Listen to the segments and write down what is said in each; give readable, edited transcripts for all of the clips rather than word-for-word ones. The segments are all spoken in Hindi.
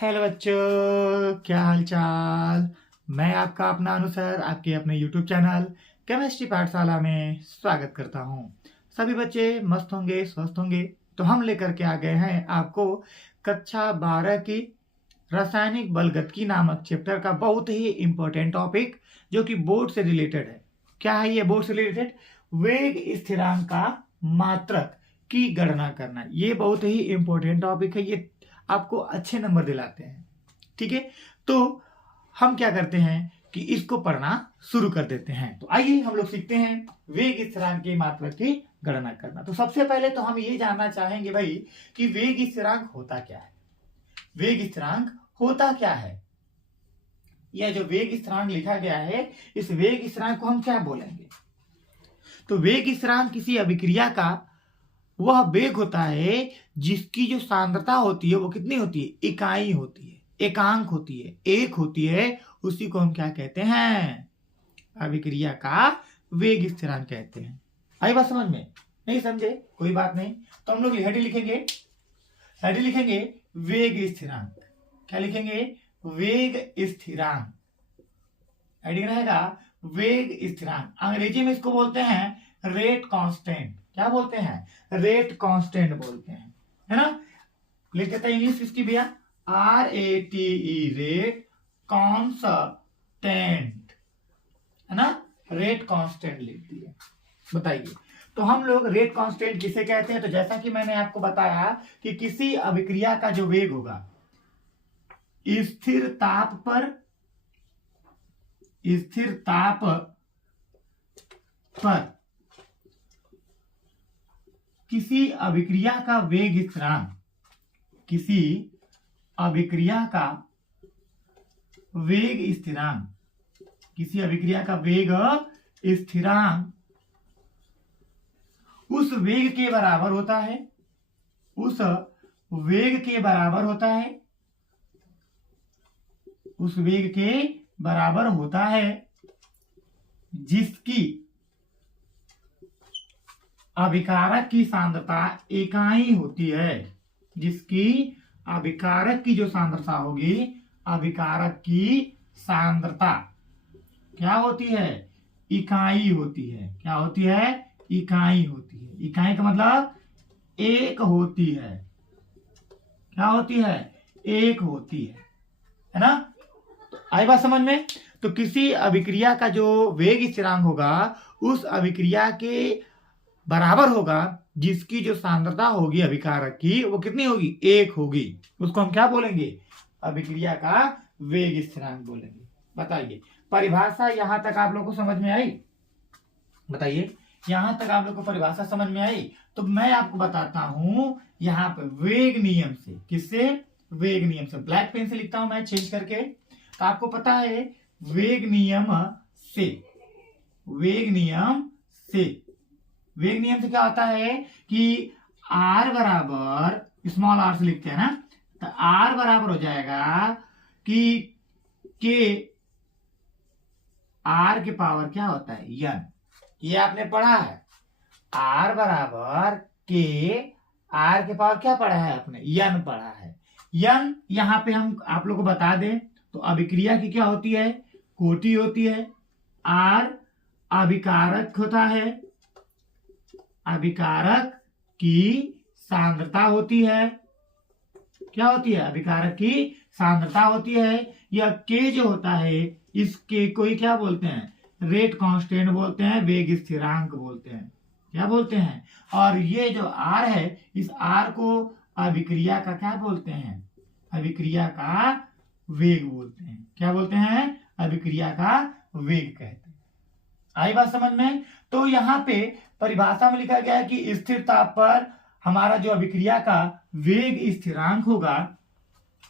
हेलो बच्चों, क्या हाल चाल। मैं आपका अपना अनुसर आपके अपने YouTube चैनल केमिस्ट्री पाठशाला में स्वागत करता हूँ। सभी बच्चे मस्त होंगे, स्वस्थ होंगे। तो हम लेकर के आ गए हैं आपको कक्षा 12 की रासायनिक बलगतकी नामक चैप्टर का बहुत ही इंपॉर्टेंट टॉपिक, जो कि बोर्ड से रिलेटेड है। क्या है ये बोर्ड से रिलेटेड? वेग स्थिरांक का मात्रक की गणना करना। ये बहुत ही इंपॉर्टेंट टॉपिक है। ये आपको अच्छे नंबर दिलाते हैं। ठीक है, तो हम क्या करते हैं कि इसको पढ़ना शुरू कर देते हैं। तो आइए हम लोग सीखते हैं वेग स्थिरांक की मात्रक की गणना करना। तो सबसे पहले तो हम ये जानना चाहेंगे भाई कि वेग स्थिरांक होता क्या है। वेग स्थिरांक होता क्या है? यह जो वेग स्थिरांक लिखा गया है, इस वेग स्थिरांक को हम क्या बोलेंगे? तो वेग स्थिरांक किसी अभिक्रिया का वह वेग होता है जिसकी जो सांद्रता होती है वो कितनी होती है? इकाई होती है, एकांक होती है, एक होती है। उसी को हम क्या कहते हैं? अभिक्रिया का वेग स्थिरांक कहते हैं। आई बात समझ में? नहीं समझे कोई बात नहीं। तो हम लोग हेडिंग लिखेंगे वेग स्थिरांक। क्या लिखेंगे? वेग स्थिरांक। हेडिंग रहेगा वेग स्थिरांक। अंग्रेजी में इसको बोलते हैं रेट कांस्टेंट। क्या बोलते हैं? रेट कांस्टेंट बोलते हैं, है ना। लिख देता है इंग्लिश इसकी भैया, RATE, रेट कांस्टेंट, है ना। रेट कांस्टेंट लिख दिए। बताइए, तो हम लोग रेट कांस्टेंट किसे कहते हैं? तो जैसा कि मैंने आपको बताया कि किसी अभिक्रिया का जो वेग होगा स्थिर ताप पर किसी अभिक्रिया का वेग स्थिरांक, किसी अभिक्रिया का वेग स्थिरांक, किसी अभिक्रिया का वेग स्थिरांक उस वेग के बराबर होता है, उस वेग के बराबर होता है, उस वेग के बराबर होता है जिसकी अभिकारक की सांद्रता इकाई होती है। जिसकी अभिकारक की जो सांद्रता होगी, अभिकारक की सांद्रता क्या होती है? इकाई होती है। क्या होती है? इकाई होती है। इकाई का मतलब एक होती है। क्या होती है? एक होती है ना। तो आई बात समझ में? तो किसी अभिक्रिया का जो वेग स्थिरांक होगा उस अभिक्रिया के बराबर होगा जिसकी जो सांद्रता होगी अभिकारक की, वो कितनी होगी? एक होगी। उसको हम क्या बोलेंगे? अभिक्रिया का वेग स्थिरांक बोलेंगे। बताइए, परिभाषा यहां तक आप लोग को समझ में आई? बताइए, यहां तक आप लोग को परिभाषा समझ में आई? तो मैं आपको बताता हूं यहां पे वेग नियम से। किससे? वेग नियम से। ब्लैक पेन से लिखता हूं मैं चेंज करके। तो आपको पता है वेग नियम से, वेग नियम से, वेग नियम से क्या होता है कि R बराबर, स्मॉल r से लिखते हैं ना, तो R बराबर हो जाएगा कि K, R के पावर क्या होता है? n। ये आपने पढ़ा है। R बराबर K, R के पावर क्या पढ़ा है आपने? n पढ़ा है। n यहां पे हम आप लोग को बता दें तो अभिक्रिया की क्या होती है? कोटि होती है। R अभिकारक होता है, अभिकारक की सांद्रता होती है। क्या होती है? अभिकारक की सांद्रता होती है। यह K जो होता है, इस K को ही क्या बोलते हैं? रेट कांस्टेंट बोलते हैं, वेग स्थिरांक बोलते हैं। क्या बोलते हैं? और ये जो R है, इस R को अभिक्रिया का क्या बोलते हैं? अभिक्रिया का वेग बोलते हैं। क्या बोलते हैं? अभिक्रिया का वेग कहते हैं। आई बात समझ में? तो यहाँ पे परिभाषा में लिखा गया है कि स्थिर ताप पर हमारा जो अभिक्रिया का वेग स्थिरांक होगा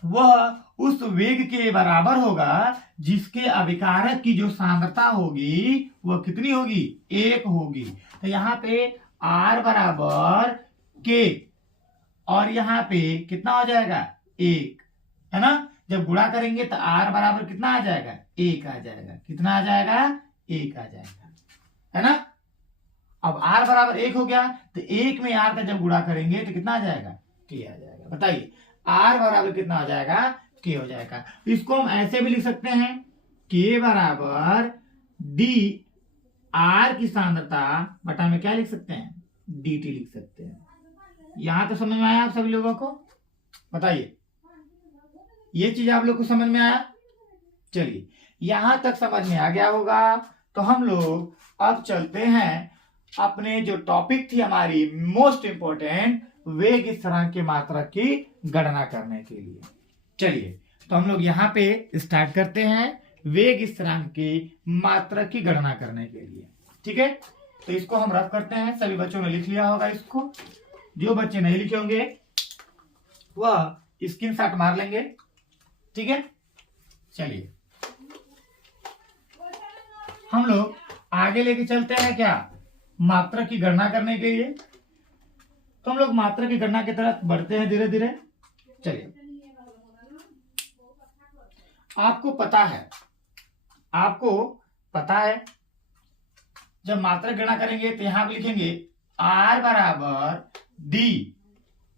वह उस वेग के बराबर होगा जिसके अभिकारक की जो सांद्रता होगी वह कितनी होगी? एक होगी। तो यहाँ पे R बराबर K और यहाँ पे कितना हो जाएगा? एक, है ना। जब गुणा करेंगे तो R बराबर कितना आ जाएगा? एक आ जाएगा। कितना आ जाएगा? एक आ जाएगा, है ना। अब R बराबर एक हो गया तो एक में R का जब गुणा करेंगे तो कितना आ जाएगा? K आ जाएगा। बताइए, R बराबर कितना हो जाएगा? के हो जाएगा। इसको हम ऐसे भी लिख सकते हैं के बराबर डी आर की सांद्रता बटा में क्या लिख सकते हैं, dt लिख सकते हैं। यहां तो समझ में आया आप सभी लोगों को? बताइए, ये चीज आप लोग को समझ में आया? चलिए, यहां तक समझ में आ गया होगा तो हम लोग अब चलते हैं अपने जो टॉपिक थी हमारी मोस्ट इंपोर्टेंट, वेग स्थिरांक की मात्रा की गणना करने के लिए। चलिए, तो हम लोग यहाँ पे स्टार्ट करते हैं वेग स्थिरांक की मात्रा की गणना करने के लिए। ठीक है, तो इसको हम रफ करते हैं। सभी बच्चों ने लिख लिया होगा इसको। जो बच्चे नहीं लिखे होंगे वह स्क्रीनशॉट मार लेंगे। ठीक है, चलिए हम लोग आगे लेके चलते हैं क्या, मात्रा की गणना करने के लिए। तो हम लोग मात्रा की गणना की तरफ बढ़ते हैं धीरे धीरे। चलिए, आपको पता है जब मात्रा गणना करेंगे तो यहां पे लिखेंगे R बराबर डी,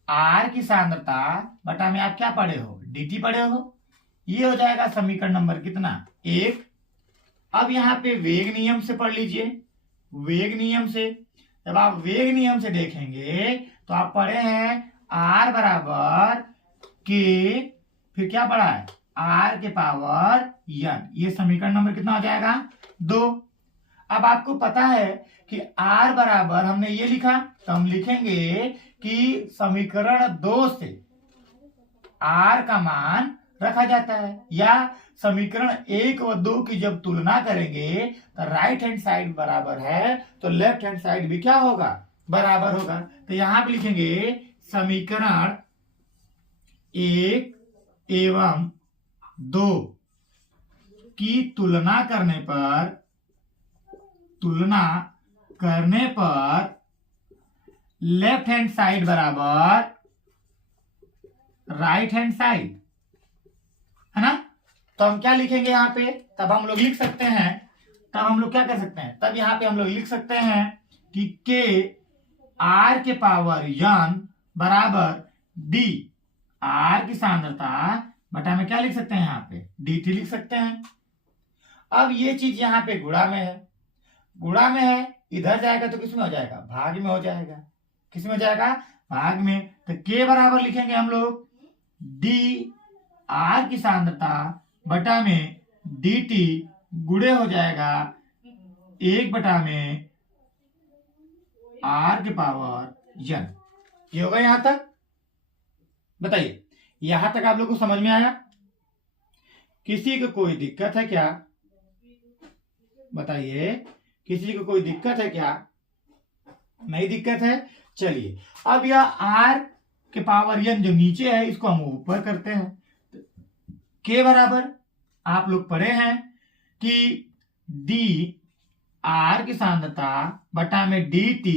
आर की सांद्रता बटा में आप क्या पढ़े हो, dt पढ़े हो। ये हो जाएगा समीकरण नंबर कितना, 1। अब यहाँ पे वेग नियम से पढ़ लीजिए। वेग नियम से जब आप वेग नियम से देखेंगे तो आप पढ़े हैं R बराबर के, फिर क्या पढ़ा है, R के पावर n। ये समीकरण नंबर कितना हो जाएगा, 2। अब आपको पता है कि R बराबर हमने ये लिखा, तो हम लिखेंगे कि समीकरण 2 से R का मान रखा जाता है, या समीकरण 1 व 2 की जब तुलना करेंगे तो राइट हैंड साइड बराबर है तो लेफ्ट हैंड साइड भी क्या होगा, बराबर होगा। तो यहां पे लिखेंगे समीकरण 1 एवं 2 की तुलना करने पर लेफ्ट हैंड साइड बराबर राइट हैंड साइड, है ना। तो हम क्या लिखेंगे यहाँ पे, तब हम लोग लिख सकते हैं, तब हम लोग क्या कर सकते हैं, तब यहाँ पे हम लोग लिख सकते हैं कि के आर के पावर n बराबर डी, आर की सांद्रता बटा में क्या लिख सकते हैं, यहाँ पे dt लिख सकते हैं। अब ये चीज यहाँ पे गुणा में है, इधर जाएगा तो किस में हो जाएगा, भाग में हो जाएगा। किस में हो जाएगा, भाग में। तो के बराबर लिखेंगे हम लोग डी आर की सांद्रता बटा में dt गुणे हो जाएगा 1 बटा में r के पावर n। ये होगा यहां तक। बताइए, यहां तक आप लोग को समझ में आया? किसी को कोई दिक्कत है क्या? बताइए, किसी को कोई दिक्कत है क्या? नहीं दिक्कत है। चलिए, अब यह r के पावर n जो नीचे है इसको हम ऊपर करते हैं। के बराबर आप लोग पढ़े हैं कि डी आर की सांद्रता बटा में dt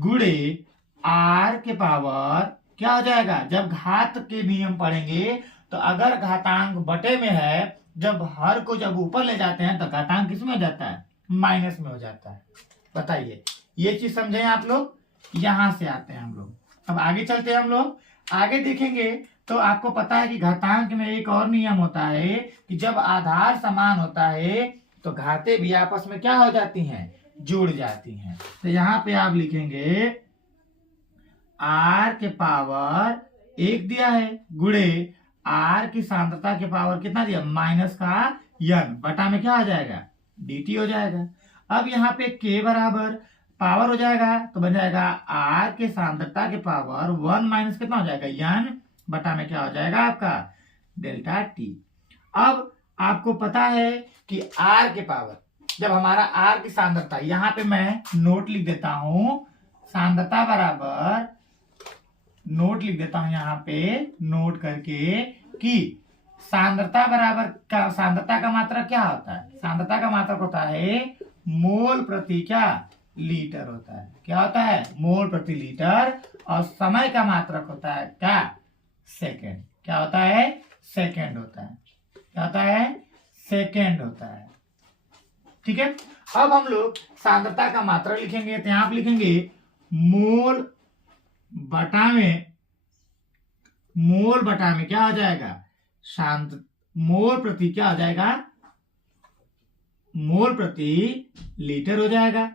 गुणे आर के पावर क्या हो जाएगा, जब घात के नियम पढ़ेंगे तो अगर घातांक बटे में है, जब हर को जब ऊपर ले जाते हैं तो घातांक किस में हो जाता है, माइनस में हो जाता है। बताइए, ये चीज समझे आप लोग? यहां से आते हैं हम लोग। अब आगे चलते हैं, हम लोग आगे देखेंगे तो आपको पता है कि घातांक में एक और नियम होता है कि जब आधार समान होता है तो घातें भी आपस में क्या हो जाती हैं, जुड़ जाती हैं। तो यहाँ पे आप लिखेंगे r के पावर 1 दिया है गुणे r की सांद्रता के पावर कितना दिया, माइनस का n बटा में क्या हो जाएगा, dt हो जाएगा। अब यहाँ पे k बराबर पावर हो जाएगा तो बन जाएगा r के सांद्रता के पावर 1 माइनस कितना हो जाएगा, n बटा में क्या हो जाएगा आपका, डेल्टा t। अब आपको पता है कि r के पावर, जब हमारा r की सांद्रता, यहाँ पे मैं नोट लिख देता हूं, सांद्रता बराबर, नोट लिख देता हूं यहाँ पे नोट करके कि सांद्रता बराबर का, सांद्रता का मात्रक क्या होता है, सांद्रता का मात्रक होता है मोल प्रति क्या, लीटर होता है। क्या होता है, मोल प्रति लीटर। और समय का मात्रक होता है क्या, सेकेंड। क्या होता है, सेकेंड होता है। क्या होता है, सेकेंड होता है। ठीक है, अब हम लोग सांद्रता का मात्रक लिखेंगे तो यहां आप लिखेंगे मोल बटा में क्या हो जाएगा, शांत मोल प्रति क्या हो जाएगा, मोल प्रति लीटर हो जाएगा।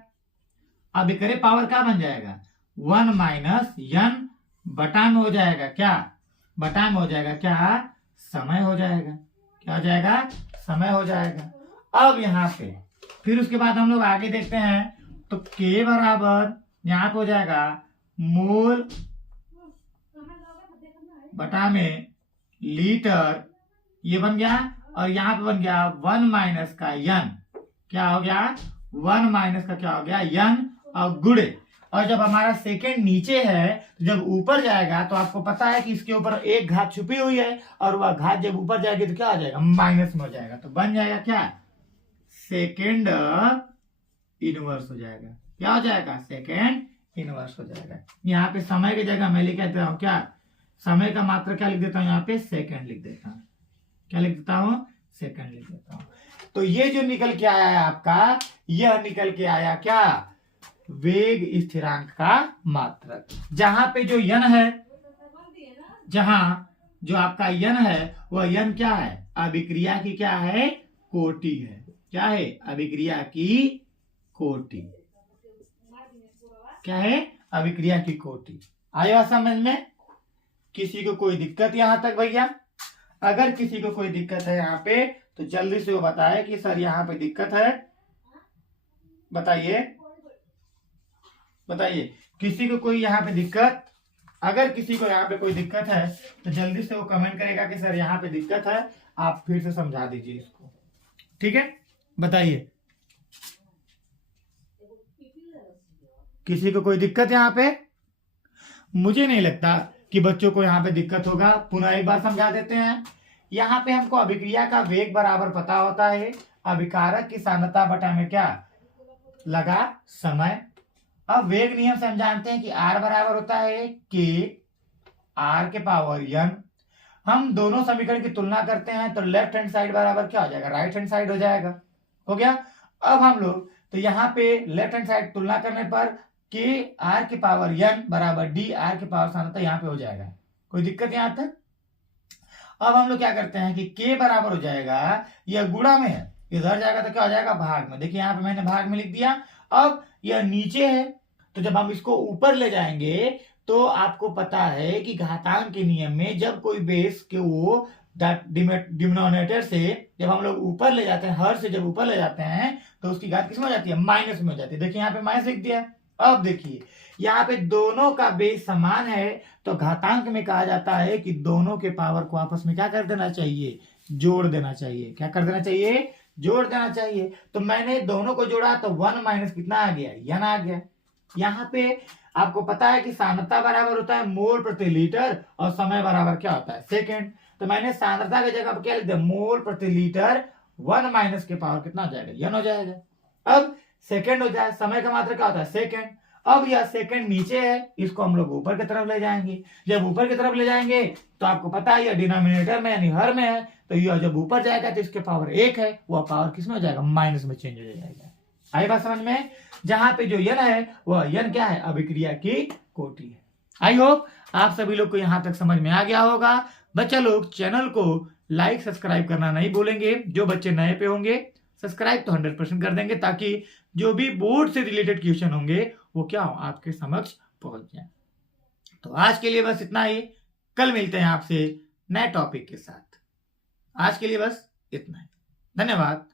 अब करे पावर क्या बन जाएगा, 1 माइनस n बटा में हो जाएगा क्या, बटा में हो जाएगा क्या, समय हो जाएगा। क्या हो जाएगा, समय हो जाएगा। अब यहाँ पे फिर उसके बाद हम लोग आगे देखते हैं तो k बराबर यहाँ पे हो जाएगा मोल बटा में लीटर, ये बन गया। और यहाँ पे बन गया 1 माइनस का n, क्या हो गया 1 माइनस का क्या हो गया n और गुणे। और जब हमारा सेकेंड नीचे है तो जब ऊपर जाएगा तो आपको पता है कि इसके ऊपर एक घात छुपी हुई है और वह घात जब ऊपर जाएगी तो क्या हो जाएगा, माइनस में हो जाएगा। तो बन जाएगा क्या, सेकेंड इनवर्स हो जाएगा। क्या हो जाएगा, सेकेंड इनवर्स हो जाएगा। यहाँ पे समय की जगह मैं लिख देता हूँ क्या, समय का मात्रा क्या लिख देता हूँ, यहाँ पे सेकेंड लिख देता हूँ। क्या लिख देता हूँ, सेकेंड लिख देता हूँ। तो ये जो निकल के आया है आपका, यह निकल के आया क्या, वेग स्थिरांक का मात्रक। जहां पे जो n है, जहां जो आपका n है वह n क्या है, अभिक्रिया की क्या है, कोटि है। क्या है, अभिक्रिया की कोटि। क्या है, अभिक्रिया की कोटि। आया समझ में। किसी को कोई दिक्कत यहां तक भैया, अगर किसी को कोई दिक्कत है यहाँ पे तो जल्दी से वो बताए कि सर यहाँ पे दिक्कत है, बताइए बताइए। किसी को कोई यहाँ पे दिक्कत, अगर किसी को यहाँ पे कोई दिक्कत है तो जल्दी से वो कमेंट करेगा कि सर यहाँ पे दिक्कत है, आप फिर से समझा दीजिए इसको। ठीक है, बताइए किसी को कोई दिक्कत यहाँ पे। मुझे नहीं लगता कि बच्चों को यहाँ पे दिक्कत होगा। पुनः एक बार समझा देते हैं। यहाँ पे हमको अभिक्रिया का वेग बराबर पता होता है, अभिकारक की सांद्रता बटा में क्या लगा, समय। अब वेग नियम से हम जानते हैं कि r बराबर होता है k r के पावर n। हम दोनों समीकरण की तुलना करते हैं तो लेफ्ट हैंड साइड बराबर क्या हो जाएगा, राइट हैंड साइड हो जाएगा। हो गया। अब हम लोग तो यहाँ पे लेफ्ट हैंड साइड तुलना करने पर k r के पावर n बराबर d r के पावर सांद्रता यहाँ पे हो जाएगा। कोई दिक्कत यहाँ तक। अब हम लोग क्या करते हैं कि k बराबर हो जाएगा, यह गुणा में है, इधर जाएगा तो क्या हो जाएगा, भाग में। देखिए यहाँ पे मैंने भाग में लिख दिया। अब यह नीचे है तो जब हम इसको ऊपर ले जाएंगे तो आपको पता है कि घातांक के नियम में जब कोई बेस के वो डिनोमिनेटर से जब हम लोग ऊपर ले जाते हैं, हर से जब ऊपर ले जाते हैं तो उसकी घात किसमें हो जाती है, माइनस में हो जाती है। देखिए यहाँ पे माइनस लिख दिया। अब देखिए यहाँ पे दोनों का बेस समान है तो घातांक में कहा जाता है कि दोनों के पावर को आपस में क्या कर देना चाहिए, जोड़ देना चाहिए। क्या कर देना चाहिए, जोड़ देना चाहिए। तो मैंने दोनों को जोड़ा तो 1 माइनस कितना आ गया, n आ गया। यहाँ पे आपको पता है कि सांद्रता बराबर होता है मोल प्रति लीटर और समय बराबर क्या होता है, सेकेंड। तो मैंने सांद्रता की जगह पर क्या लिख दिया, मोल प्रति लीटर 1 माइनस के पावर कितना हो जाएगा, n हो जाएगा। अब सेकेंड हो जाए, समय का मात्रा क्या होता है, सेकेंड। अब यह सेकेंड नीचे है, इसको हम लोग ऊपर की तरफ ले जाएंगे। जब ऊपर की तरफ ले जाएंगे तो आपको पता है यह डिनोमिनेटर में यानी हर में है, तो यह जब ऊपर जाएगा तो इसके पावर 1 है, वह पावर किसमें हो जाएगा, माइनस में चेंज हो जाएगा। आई बात समझ में। जहां पे जो n है वह n क्या है, अभिक्रिया की कोटि है। आई होप आप सभी लोग को यहां तक समझ में आ गया होगा। बच्चा लोग चैनल को लाइक सब्सक्राइब करना नहीं भूलेंगे। जो बच्चे नए पे होंगे सब्सक्राइब तो 100% कर देंगे ताकि जो भी बोर्ड से रिलेटेड क्वेश्चन होंगे वो क्या हो, आपके समक्ष पहुंच जाए। तो आज के लिए बस इतना ही। कल मिलते हैं आपसे नए टॉपिक के साथ। आज के लिए बस इतना ही। धन्यवाद।